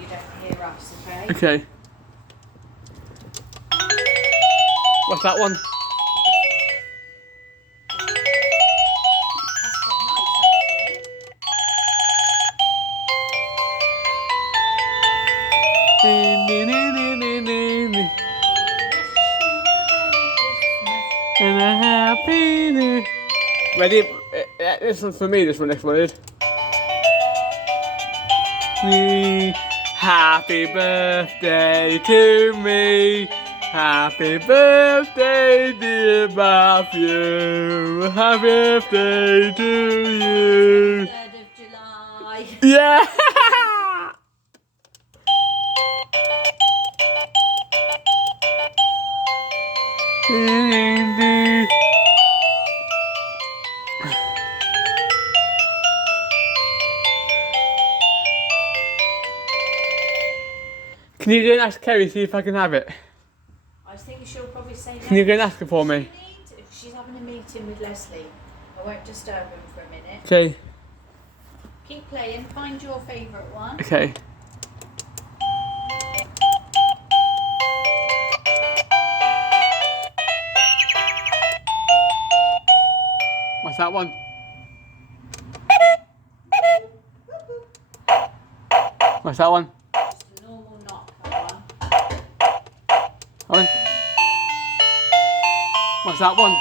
you don't hear us, okay? Okay. What's that one? That's quite nice, And a happy new. Ready? This one's for me, this one, next one is. Happy birthday to me. Happy birthday, dear Matthew. Happy birthday to you. 3rd of July. Yeah! Can you go and ask Kerry, see if I can have it? I think she'll probably say no. Can you go and ask her for me? She's having a meeting with Leslie. I won't disturb him for a minute. Okay. Keep playing. Find your favourite one. Okay. What's that one? What's that one? Just a normal knock, that one. That one? What's that one?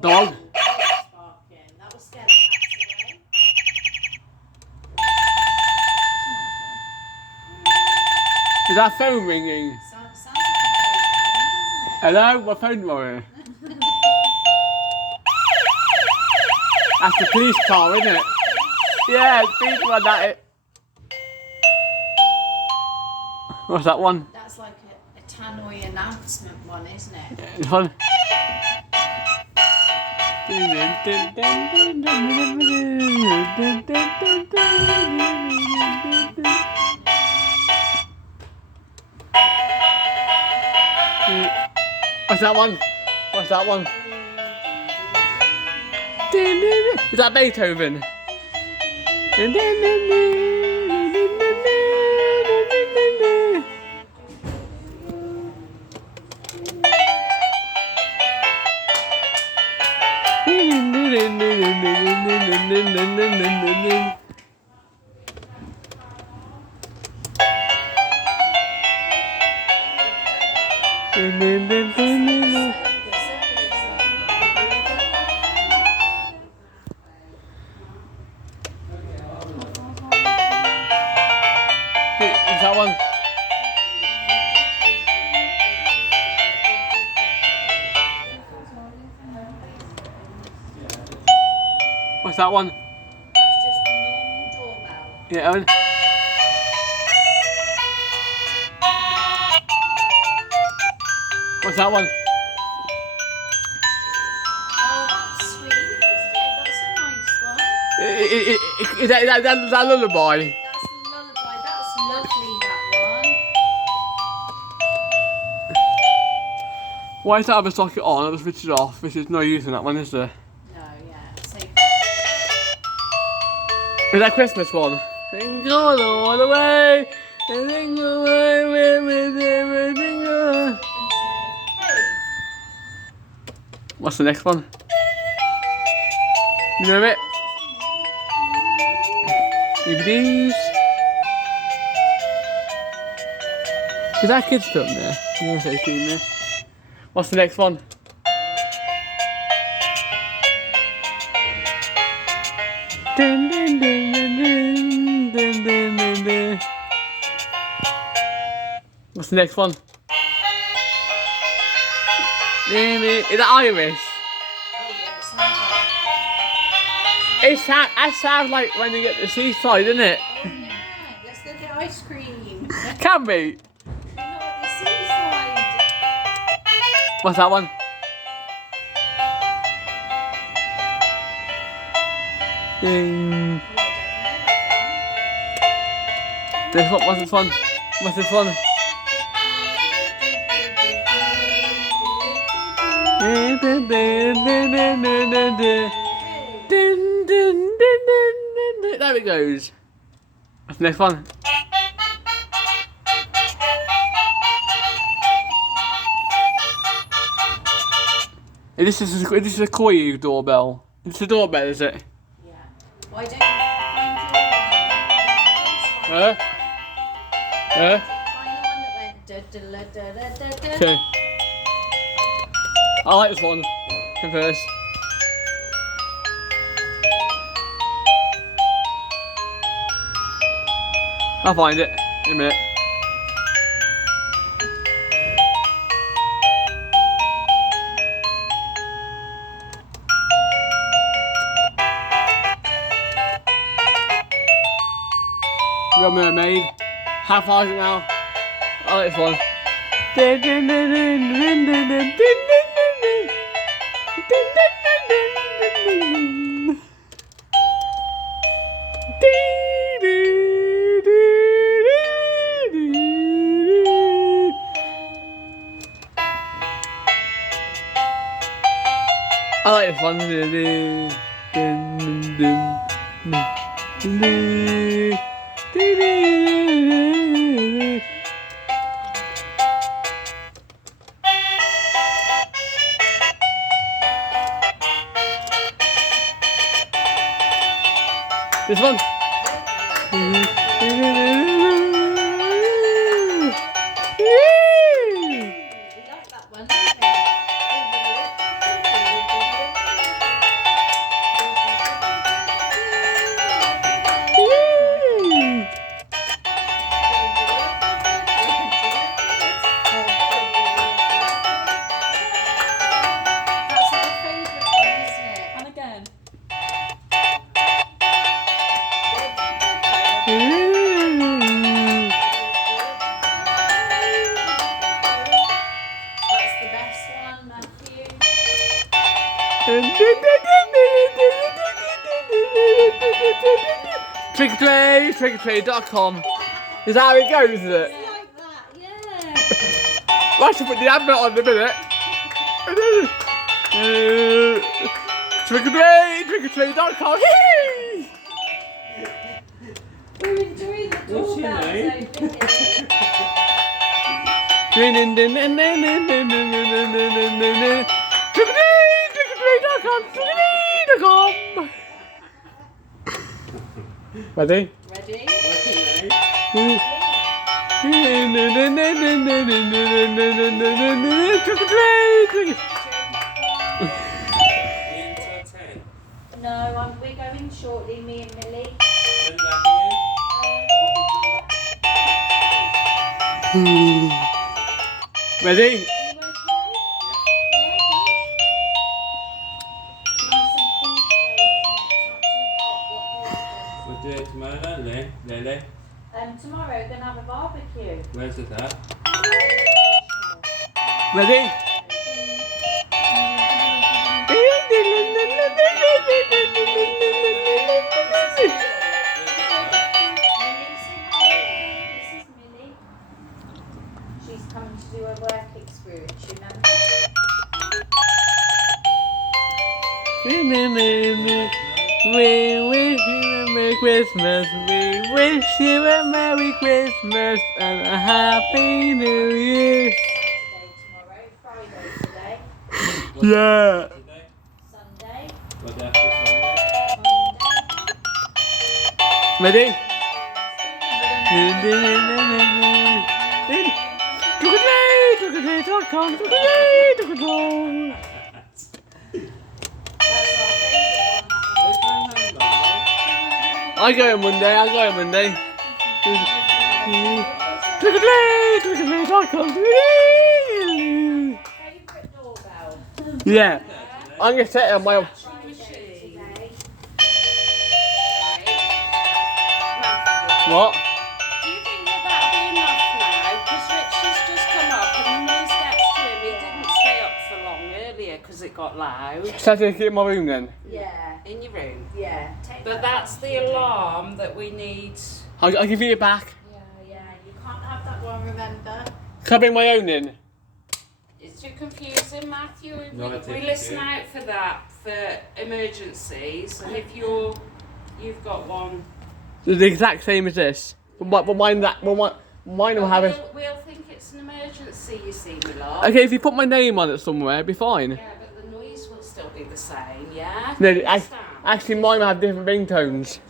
Dog? Barking. That was scary, actually. Is that phone ringing? Sounds like a phone, Hello? My phone ringing. That's the police car, isn't it? Yeah, it's people like that. What's that one? That's like a tannoy announcement one, isn't it? This one? What's that one? What's that one? Is that Beethoven? Is that one? What's that one? That's just a normal doorbell. Yeah, Owen. What's that one? Oh, that's sweet, isn't it? That's a nice one. Is that lullaby? That's the lullaby. That's lovely, that one. Why does that have a socket on? I'll just switch it off. This is no use in that one, is there? No, yeah. Safe. Is that Christmas one? Sing all the way, sing away with everything on. Hey. What's the next one? You know it? DVDs. Is that kids film there? I'm gonna say 18 there. What's the next one? Dun, dun, dun, dun, dun, dun, dun, dun. What's the next one? Is that Irish? Oh, yeah, it sounds like... That sounds like when you get to the seaside, isn't it? Oh, yeah. Let's go get ice cream. Can be. We're not at the seaside. What's that one? This one, what's this one? What's this one? There it goes. That's the next one. This is a koi doorbell. It's a doorbell, is it? Yeah. Why don't you find your one? Find the one that went da da da da da da. Okay. I like this one. First. I'll find it in a minute. You're a mermaid. How far is it now? I like this one. I like this one. This one. You like that one, don't That's our favourite one, isn't it? And again. That's the best one, Matthew. Trickortrade.com. Is that how it goes, is it? Like that, yeah. I should put the advert on in a minute. Trickortrade.com. We're enjoying the What's your doorbell name? so busy. Trickortrade.com. Ready? Ready? What's your name? Into 10. No, we're going shortly, me and Millie. When that again? Ready? Are you okay? Nice and cool today, isn't it? It's not too hot. What do you reckon? We'll do it tomorrow then, Lily. Tomorrow we're going to have a barbecue. Where's it at? Ready? Millie, say hi. This is Millie. She's coming to do a work experience, you remember? We wish you a Merry Christmas. We wish you a Merry Christmas and a Happy New Year. Saturday tomorrow, Friday today, Yeah. Today? Sunday, What after Sunday? Monday. Ready? Trickortrade.com. That's our favourite one. Where's my handbag? I go on Monday. Trickortrade.com. Favourite doorbell. Yeah. I'm gonna set it on my own. Today. What? Do you think that that'll be enough now? Because Richie's just come up and the noise gets to him. He didn't stay up for long earlier because it got loud. Shall I take it in my room then? Yeah, In your room. yeah. Take But that that's back. the alarm that we need. I'll give you it back. Yeah. Can I bring my own in? It's too confusing, Matthew. No, I We think listen it's out for that for emergencies, and if you've got one. The exact same as this. But mine will have it. We'll think it's an emergency, you see, my love. Okay, if you put my name on it somewhere, it'll be fine. Yeah, but the noise will still be the same, yeah? No, You understand? actually mine will have different ringtones.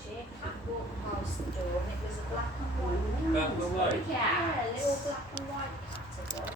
Cat walked past the door and it was a black and white. Black and white. Yeah.